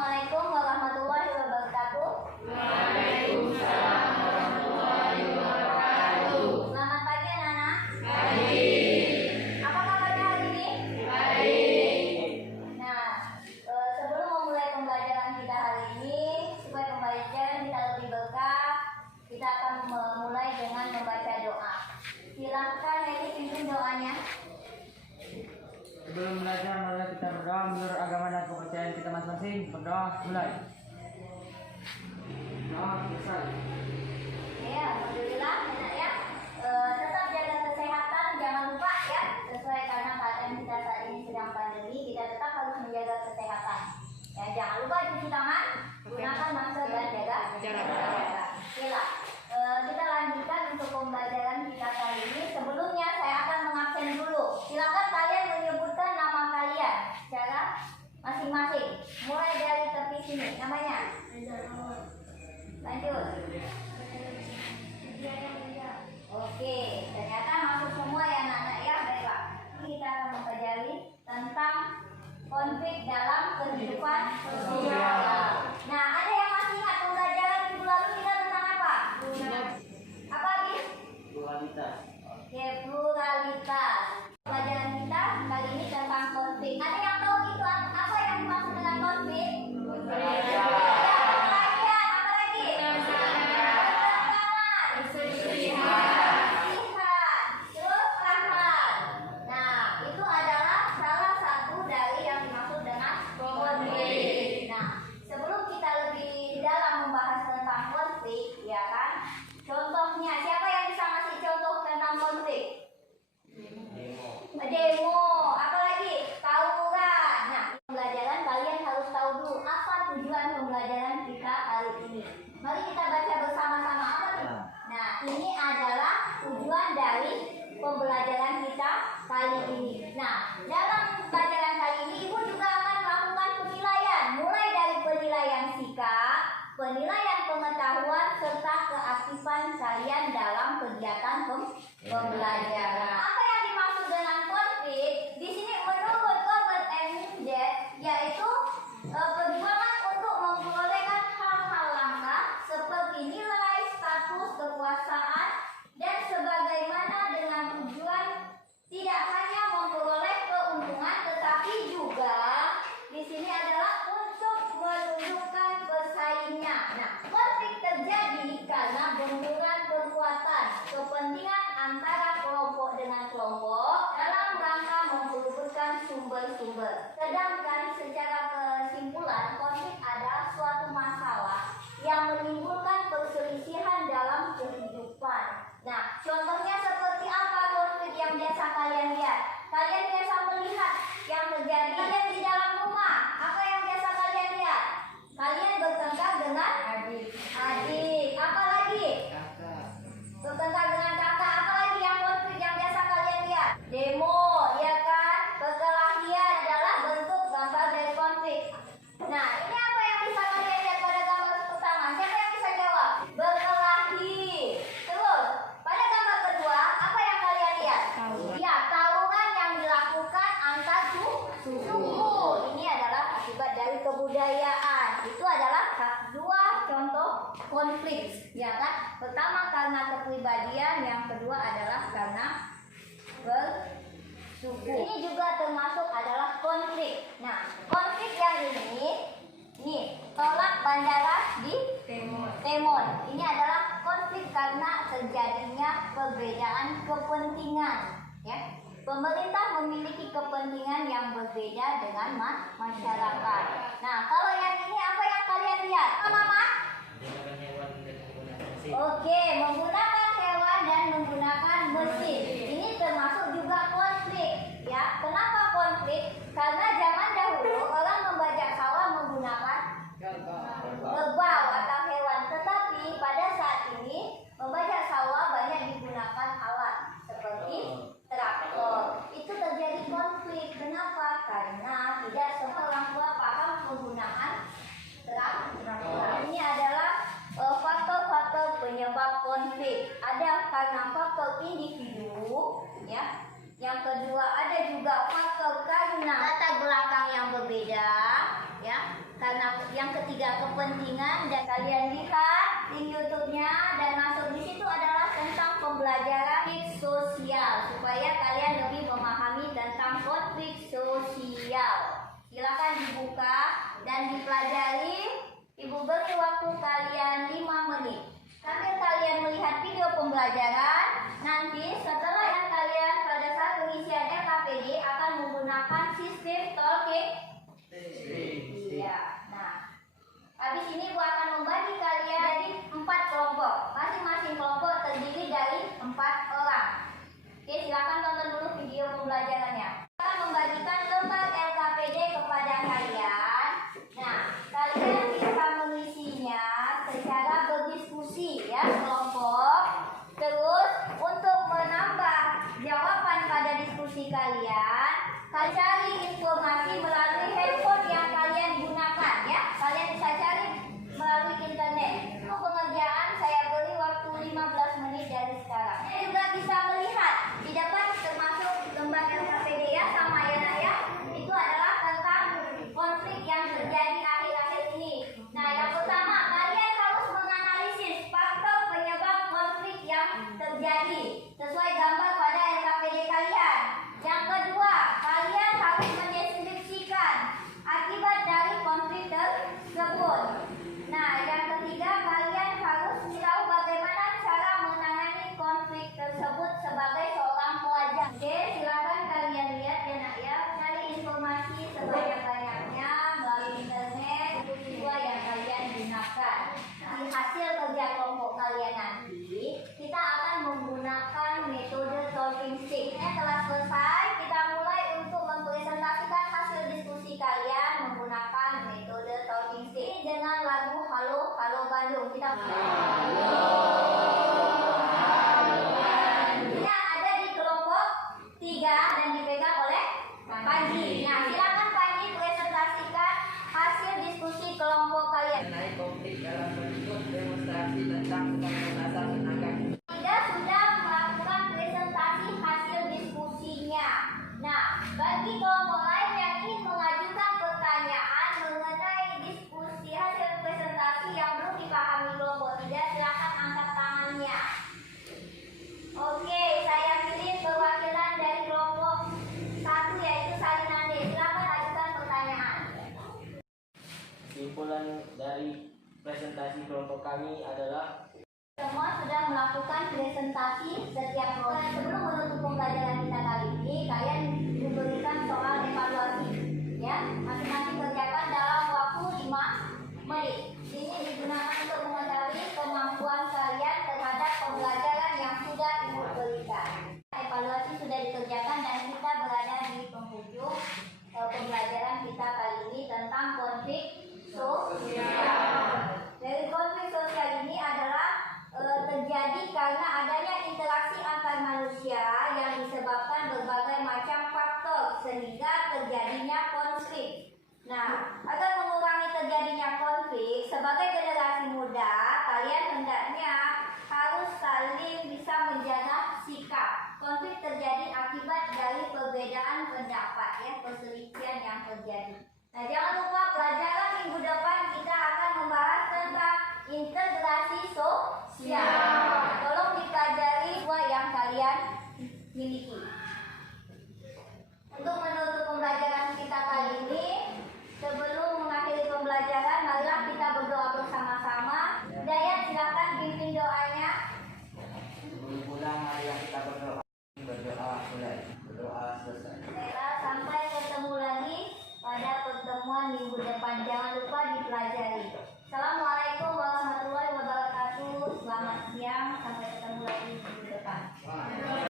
Assalamualaikum warahmatullahi wabarakatuh. Waalaikumsalam warahmatullahi wabarakatuh. Selamat pagi anak-anak. Baik. Apa kabarnya hari ini? Baik. Nah, sebelum memulai pembelajaran kita hari ini, supaya pembelajaran kita lebih berkah, kita akan memulai dengan membaca doa. Silahkan Hedi pimpin doanya. Sebelum belajar, mari kita berdoa menurut agama dan kepercayaan kita masing-masing. Berdoa mulai. Doa selesai. Ya, alhamdulillah enak ya. Tetap jaga kesehatan, jangan lupa ya. Sesuai karena keadaan kita saat ini sedang pandemi, kita tetap harus menjaga kesehatan. Ya, jangan lupa cuci tangan, gunakan masker dan jaga jarak. Oke, kita lanjutkan untuk pembelajaran kita kali ini. Sebelumnya saya akan mengabsen dulu. Silakan kalian menyebutkan nama kalian secara masing-masing. Mulai dari tepi sini. Namanya? Lanjut. Oke, ternyata masuk semua ya anak-anak ya. Baiklah. Kita akan mempelajari tentang konflik dalam kehidupan sosial. Nah, ada yang masih ingat pembelajaran minggu lalu kita tentang apa? Apa lagi? Pluralitas. Oke, pluralitas. Pelajaran kita kali ini tentang konflik. Ada yang tahu itu apa yang dimaksud dengan konflik? Ya, perkelahian. Apa lagi? Pertentangan. Perselisihan. Terus paham. Nah, itu adalah salah satu dari yang dimaksud dengan konflik. Nah, sebelum kita lebih dalam membahas tentang konflik, ya kan? Contohnya, siapa yang bisa ngasih contoh tentang konflik? Demo, apa lagi? Tawuran. Nah, pembelajaran kalian harus tahu dulu apa tujuan pembelajaran kita hari ini. Mari kita baca bersama-sama apa tuh? Nah, ini adalah tujuan dari pembelajaran kita kali ini. Nah, dalam pembelajaran kali ini Ibu juga akan melakukan penilaian, mulai dari penilaian sikap, penilaian pengetahuan serta keaktifan kalian dalam kegiatan pembelajaran. Apa yang dimaksud dengan konflik? Di sini menurut Robert M. Munger, yaitu perjuangan untuk memperolehkan hal-hal langka seperti nilai, status, kekuasaan, dan sebagaimana dengan tujuan tidak hanya memperoleh keuntungan, tetapi juga di sini adalah untuk menunjukkan pesaingnya. Nah, konflik terjadi karena benturan kekuatan, kepentingan antara kelompok dengan kelompok dalam rangka memperebutkan sumber-sumber. Sedangkan secara kesimpulan, konflik adalah suatu masalah yang menimbulkan perselisihan dalam kehidupan. Nah, contohnya seperti apa konflik yang biasa kalian lihat? Kalian biasa melihat yang terjadi di dalam rumah. Apa yang biasa kalian lihat? Kalian bertengkar dengan adik. Apa lagi? Bertengkar dengan kakak. Apa lagi yang konflik yang biasa kalian lihat? Demo, ya kan? Perkelahian adalah bentuk gambar dari konflik. Nah, ini apa yang bisa kalian lihat pada gambar pertama? Siapa yang bisa jawab? Berkelahi. Terus, pada gambar kedua, apa yang kalian lihat? Ya, tawuran yang dilakukan antar suku. Ini adalah akibat dari kebudayaan. Itu adalah dua contoh konflik, ya kan? Pertama karena kepribadian, yang kedua adalah karena bersuku. Ini juga termasuk adalah konflik. Nah, konflik yang ini tolak bandara di Temon. Ini adalah konflik karena terjadinya perbedaan kepentingan, ya. Pemerintah memiliki kepentingan yang berbeda dengan masyarakat. Nah, kalau yang ini apa yang kalian lihat? Mama? Oke, menggunakan hewan dan menggunakan mesin. Ini termasuk juga konflik, ya. Kenapa konflik? Karena zaman dahulu orang membajak sawah menggunakan kerbau atau hewan. Tetapi pada saat ini membajak sawah banyak digunakan alat seperti traktor. Itu terjadi konflik. Kenapa? Karena tidak semua orang tua paham penggunaan traktor. Ini adalah faktor-faktor penyebab konflik. Ada karena faktor individu, ya. Yang kedua ada juga faktor karena latar belakang yang berbeda, ya. Karena yang ketiga kepentingan, dan kalian lihat link YouTube-nya dan masuk di situ adalah tentang pembelajaran konflik sosial supaya kalian lebih memahami tentang konflik sosial. Silakan dibuka dan dipelajari. Ibu beri waktu kalian 5 menit. Sambil kalian melihat video pembelajaran, nanti setelah yang kalian pada saat pengisian LKPD akan menggunakan sistem talking. Iya. Nah, habis ini Bu akan membagi kalian jadi 4 kelompok. Masing-masing kelompok terdiri dari 4 orang. Oke, silakan tonton dulu video pembelajarannya. Kita akan membagikan lembar LKPD kepada kalian. Nah, kalian bisa mengisinya secara berdiskusi ya kelompok. Terus untuk menambah jawaban pada diskusi kalian cari informasi melalui handphone yang kalian gunakan ya. Kalian bisa cari melalui internet. Untuk pengerjaan saya beri waktu 15 menit dari sekarang. Saya juga bisa melihat di depan termasuk lembar LKPD ya sama ya nak ya. Itu adalah tentang konflik yang terjadi akhir-akhir ini. Nah, yang pertama kalian harus menganalisis faktor penyebab konflik yang terjadi sesuai gambar pada LKPD kalian. Yang kedua, kalian harus mendeskripsikan akibat dari konflik tersebut. Nah, yang ketiga, kalian harus tahu bagaimana cara menangani konflik tersebut sebagai seorang pelajar. Oke, silakan kalian lihat ya nak ya. Cari informasi sebanyak-banyaknya melalui internet, juga yang kalian gunakan. Di hasil kerja kelompok kalian nanti, kita akan menggunakan metode talking stick. Telah selesai, kita mulai untuk mempresentasikan hasil diskusi kalian menggunakan metode talking stick dengan lagu Halo Halo Bandung. Kita Ini ada di kelompok 3 dan dipegang oleh Panji. Nah, silakan Panji presentasikan hasil diskusi kelompok kalian. Mengenai konflik dalam bentuk demonstrasi tentang pembebasan tenaga. Tidak sudah melakukan presentasi hasil diskusinya. Nah, bagi kelompok lain yang ingin mengajukan pertanyaan mengenai diskusi hasil presentasi yang belum dipahami kelompok 3, silakan angkat tangannya. Oke, saya pilih perwakilan dari kelompok 1 yaitu Salinande. Silakan ajukan pertanyaan. Kesimpulan dari presentasi kelompok kami adalah Semua sudah melakukan presentasi setiap kelompok. Sebelum menutup pembelajaran kita kali ini, kalian diberikan soal evaluasi. Ya, masing-masing kerjakan dalam waktu 5 menit. Ini digunakan untuk mengetahui kemampuan kalian terhadap pembelajaran yang sudah Ibu berikan. Evaluasi sudah dikerjakan dan kita berada di penghujung pembelajaran kita kali ini tentang konflik sosial. Dari konflik sosial ini adalah terjadi karena adanya interaksi antar manusia yang disebabkan berbagai macam faktor sehingga terjadinya konflik. Nah, agar mengurangi terjadinya konflik, sebagai generasi muda, kalian hendaknya harus saling bisa menjaga sikap. Konflik terjadi akibat dari perbedaan pendapat, ya, perselisihan yang terjadi. Nah, jangan lupa pelajaran minggu depan kita akan membahas tentang integrasi sosial. Tolong dipelajari dua yang kalian miliki. Untuk menutup pembelajaran kita kali ini, sebelum mengakhiri pembelajaran, marilah kita berdoa bersama-sama. Hidayat, silakan pimpin doanya. Ulang mari kita berdoa mulai berdoa selesai. Baiklah, sampai ketemu lagi pada pertemuan minggu depan. Jangan lupa dipelajari.